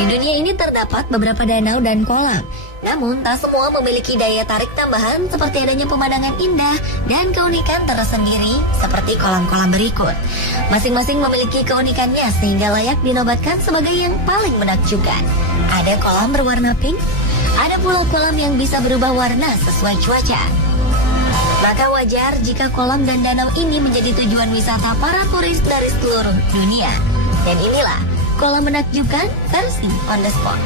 Di dunia ini terdapat beberapa danau dan kolam. Namun, tak semua memiliki daya tarik tambahan seperti adanya pemandangan indah dan keunikan tersendiri seperti kolam-kolam berikut. Masing-masing memiliki keunikannya sehingga layak dinobatkan sebagai yang paling menakjubkan. Ada kolam berwarna pink, ada pula kolam yang bisa berubah warna sesuai cuaca. Maka wajar jika kolam dan danau ini menjadi tujuan wisata para turis dari seluruh dunia. Dan inilah kolam menakjubkan versi on the spot.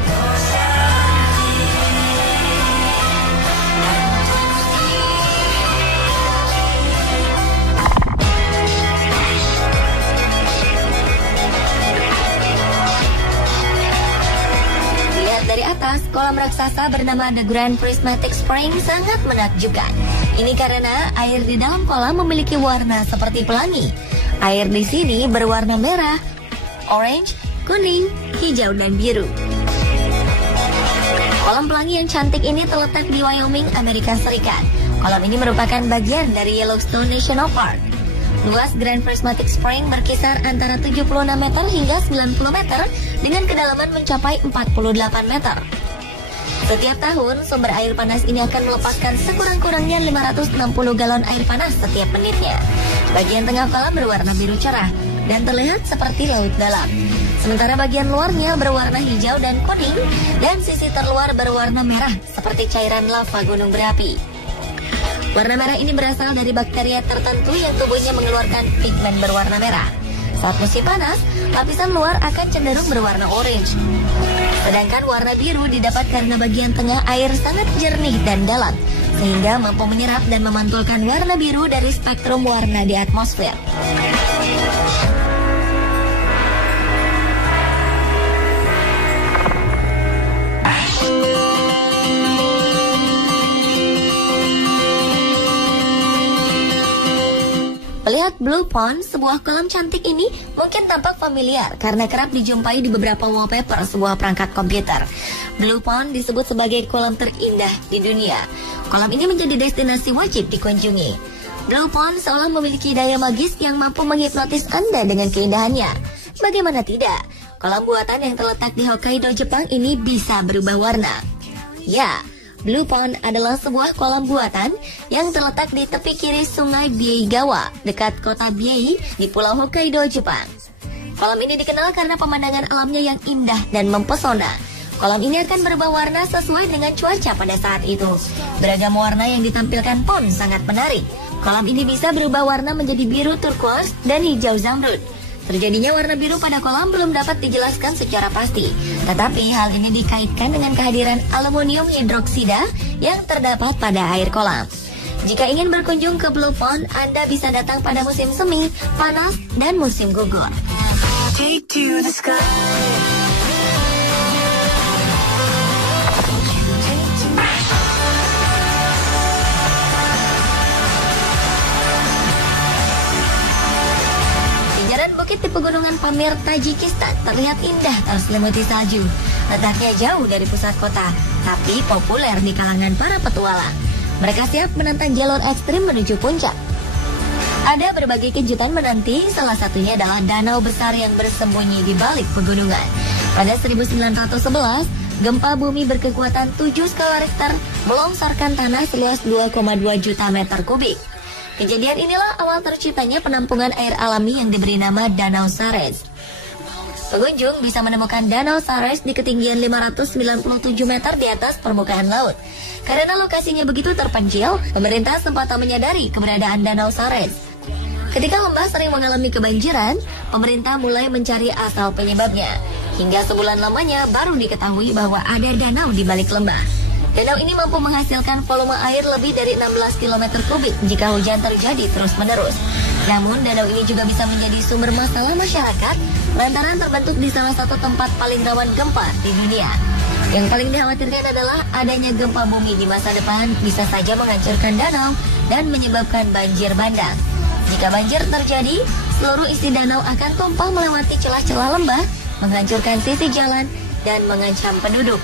Dari atas, kolam raksasa bernama The Grand Prismatic Spring sangat menakjubkan. Ini karena air di dalam kolam memiliki warna seperti pelangi. Air di sini berwarna merah, orange, kuning, hijau, dan biru. Kolam pelangi yang cantik ini terletak di Wyoming, Amerika Serikat. Kolam ini merupakan bagian dari Yellowstone National Park. Luas Grand Prismatic Spring berkisar antara 76 meter hingga 90 meter dengan kedalaman mencapai 48 meter. Setiap tahun, sumber air panas ini akan melepaskan sekurang-kurangnya 560 galon air panas setiap menitnya. Bagian tengah kolam berwarna biru cerah dan terlihat seperti laut dalam. Sementara bagian luarnya berwarna hijau dan kuning dan sisi terluar berwarna merah seperti cairan lava gunung berapi. Warna merah ini berasal dari bakteria tertentu yang tubuhnya mengeluarkan pigmen berwarna merah. Saat musim panas, lapisan luar akan cenderung berwarna orange. Sedangkan warna biru didapat karena bagian tengah air sangat jernih dan dalam, sehingga mampu menyerap dan memantulkan warna biru dari spektrum warna di atmosfer. Melihat Blue Pond, sebuah kolam cantik ini mungkin tampak familiar karena kerap dijumpai di beberapa wallpaper sebuah perangkat komputer. Blue Pond disebut sebagai kolam terindah di dunia. Kolam ini menjadi destinasi wajib dikunjungi. Blue Pond seolah memiliki daya magis yang mampu menghipnotis Anda dengan keindahannya. Bagaimana tidak? Kolam buatan yang terletak di Hokkaido, Jepang ini bisa berubah warna. Ya, Blue Pond adalah sebuah kolam buatan yang terletak di tepi kiri sungai Bieigawa, dekat kota Biei di Pulau Hokkaido, Jepang. Kolam ini dikenal karena pemandangan alamnya yang indah dan mempesona. Kolam ini akan berubah warna sesuai dengan cuaca pada saat itu. Beragam warna yang ditampilkan pun sangat menarik. Kolam ini bisa berubah warna menjadi biru turquoise dan hijau zamrud. Terjadinya warna biru pada kolam belum dapat dijelaskan secara pasti, tetapi hal ini dikaitkan dengan kehadiran aluminium hidroksida yang terdapat pada air kolam. Jika ingin berkunjung ke Blue Pond, Anda bisa datang pada musim semi, panas, dan musim gugur. Take to the sky. Bukit di pegunungan Pamir, Tajikistan terlihat indah terselimuti salju. Letaknya jauh dari pusat kota, tapi populer di kalangan para petualang. Mereka siap menantang jalur ekstrim menuju puncak. Ada berbagai kejutan menanti, salah satunya adalah danau besar yang bersembunyi di balik pegunungan. Pada 1911, gempa bumi berkekuatan 7 skala Richter melongsarkan tanah seluas 2,2 juta meter kubik. Kejadian inilah awal terciptanya penampungan air alami yang diberi nama Danau Sares. Pengunjung bisa menemukan Danau Sares di ketinggian 597 meter di atas permukaan laut. Karena lokasinya begitu terpencil, pemerintah sempat tak menyadari keberadaan Danau Sares. Ketika lembah sering mengalami kebanjiran, pemerintah mulai mencari asal penyebabnya. Hingga sebulan lamanya baru diketahui bahwa ada danau di balik lembah. Danau ini mampu menghasilkan volume air lebih dari 16 km kubik jika hujan terjadi terus-menerus. Namun, danau ini juga bisa menjadi sumber masalah masyarakat lantaran terbentuk di salah satu tempat paling rawan gempa di dunia. Yang paling dikhawatirkan adalah adanya gempa bumi di masa depan bisa saja menghancurkan danau dan menyebabkan banjir bandang. Jika banjir terjadi, seluruh isi danau akan tumpah melewati celah-celah lembah, menghancurkan sisi jalan, dan mengancam penduduk.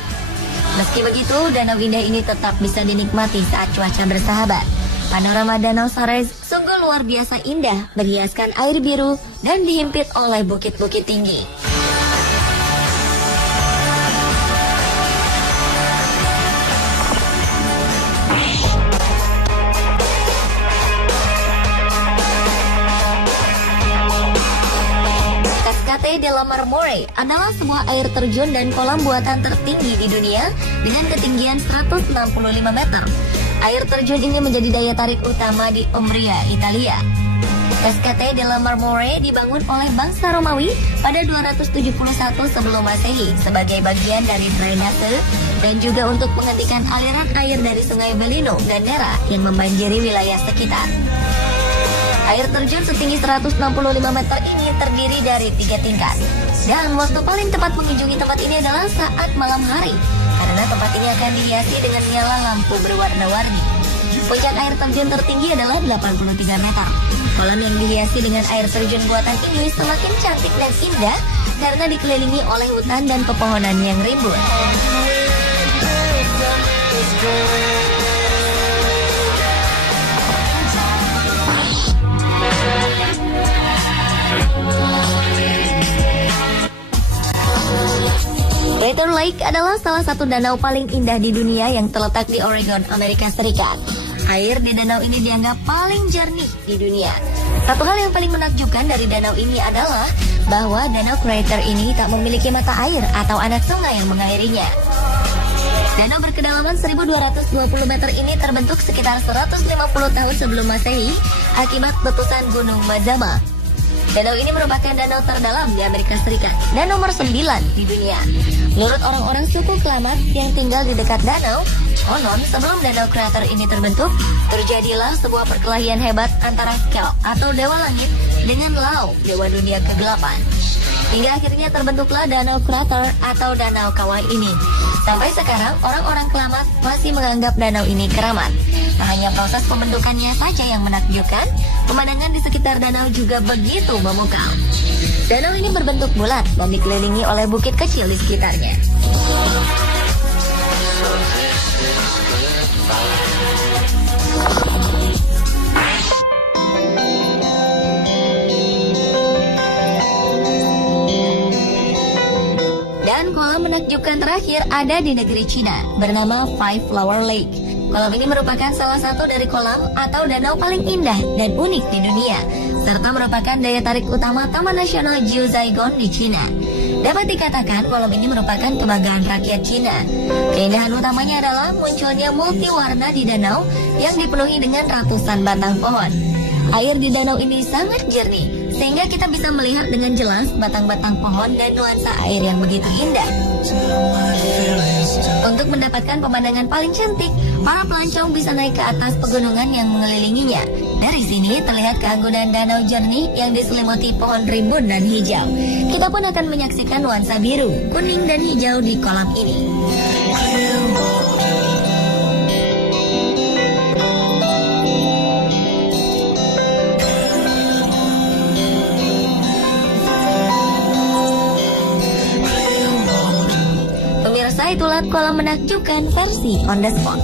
Meski begitu, danau indah ini tetap bisa dinikmati saat cuaca bersahabat. Panorama Danau Sares sungguh luar biasa indah, berhiaskan air biru dan dihimpit oleh bukit-bukit tinggi. Cascate della Marmore adalah sebuah air terjun dan kolam buatan tertinggi di dunia dengan ketinggian 165 meter. Air terjun ini menjadi daya tarik utama di Umbria, Italia. Cascate della Marmore dibangun oleh bangsa Romawi pada 271 sebelum Masehi sebagai bagian dari drainase dan juga untuk menghentikan aliran air dari Sungai Velino dan Nera yang membanjiri wilayah sekitar. Air terjun setinggi 165 meter ini terdiri dari 3 tingkat. Dan waktu paling tepat mengunjungi tempat ini adalah saat malam hari, karena tempat ini akan dihiasi dengan nyala lampu berwarna-warni. Puncak air terjun tertinggi adalah 83 meter. Kolam yang dihiasi dengan air terjun buatan ini semakin cantik dan indah karena dikelilingi oleh hutan dan pepohonan yang rimbun. Crater Lake adalah salah satu danau paling indah di dunia yang terletak di Oregon, Amerika Serikat. Air di danau ini dianggap paling jernih di dunia. Satu hal yang paling menakjubkan dari danau ini adalah bahwa danau Crater ini tak memiliki mata air atau anak sungai yang mengairinya. Danau berkedalaman 1220 meter ini terbentuk sekitar 150 tahun sebelum Masehi akibat letusan Gunung Mazama. Danau ini merupakan danau terdalam di Amerika Serikat dan nomor 9 di dunia. Menurut orang-orang suku Klamath yang tinggal di dekat danau, konon sebelum danau Crater ini terbentuk, terjadilah sebuah perkelahian hebat antara Skell atau Dewa Langit dengan Lau, Dewa Dunia ke-8. Hingga akhirnya terbentuklah danau Crater atau danau kawah ini. Sampai sekarang, orang-orang Klamath masih menganggap danau ini keramat. Tak hanya proses pembentukannya saja yang menakjubkan, pemandangan di sekitar danau juga begitu memukau. Danau ini berbentuk bulat dan dikelilingi oleh bukit kecil di sekitarnya. Dan kolam menakjubkan terakhir ada di negeri Cina, bernama Five Flower Lake. Kolam ini merupakan salah satu dari kolam atau danau paling indah dan unik di dunia, serta merupakan daya tarik utama Taman Nasional Jiuzhaigou di Cina. Dapat dikatakan kolam ini merupakan kebanggaan rakyat Cina. Keindahan utamanya adalah munculnya multi warna di danau yang dipenuhi dengan ratusan batang pohon. Air di danau ini sangat jernih, sehingga kita bisa melihat dengan jelas batang-batang pohon dan nuansa air yang begitu indah. Untuk mendapatkan pemandangan paling cantik, para pelancong bisa naik ke atas pegunungan yang mengelilinginya. Dari sini terlihat keanggunan danau jernih yang diselimuti pohon rimbun dan hijau. Kita pun akan menyaksikan nuansa biru, kuning, dan hijau di kolam ini. Pemirsa, itulah kolam menakjubkan versi on the spot.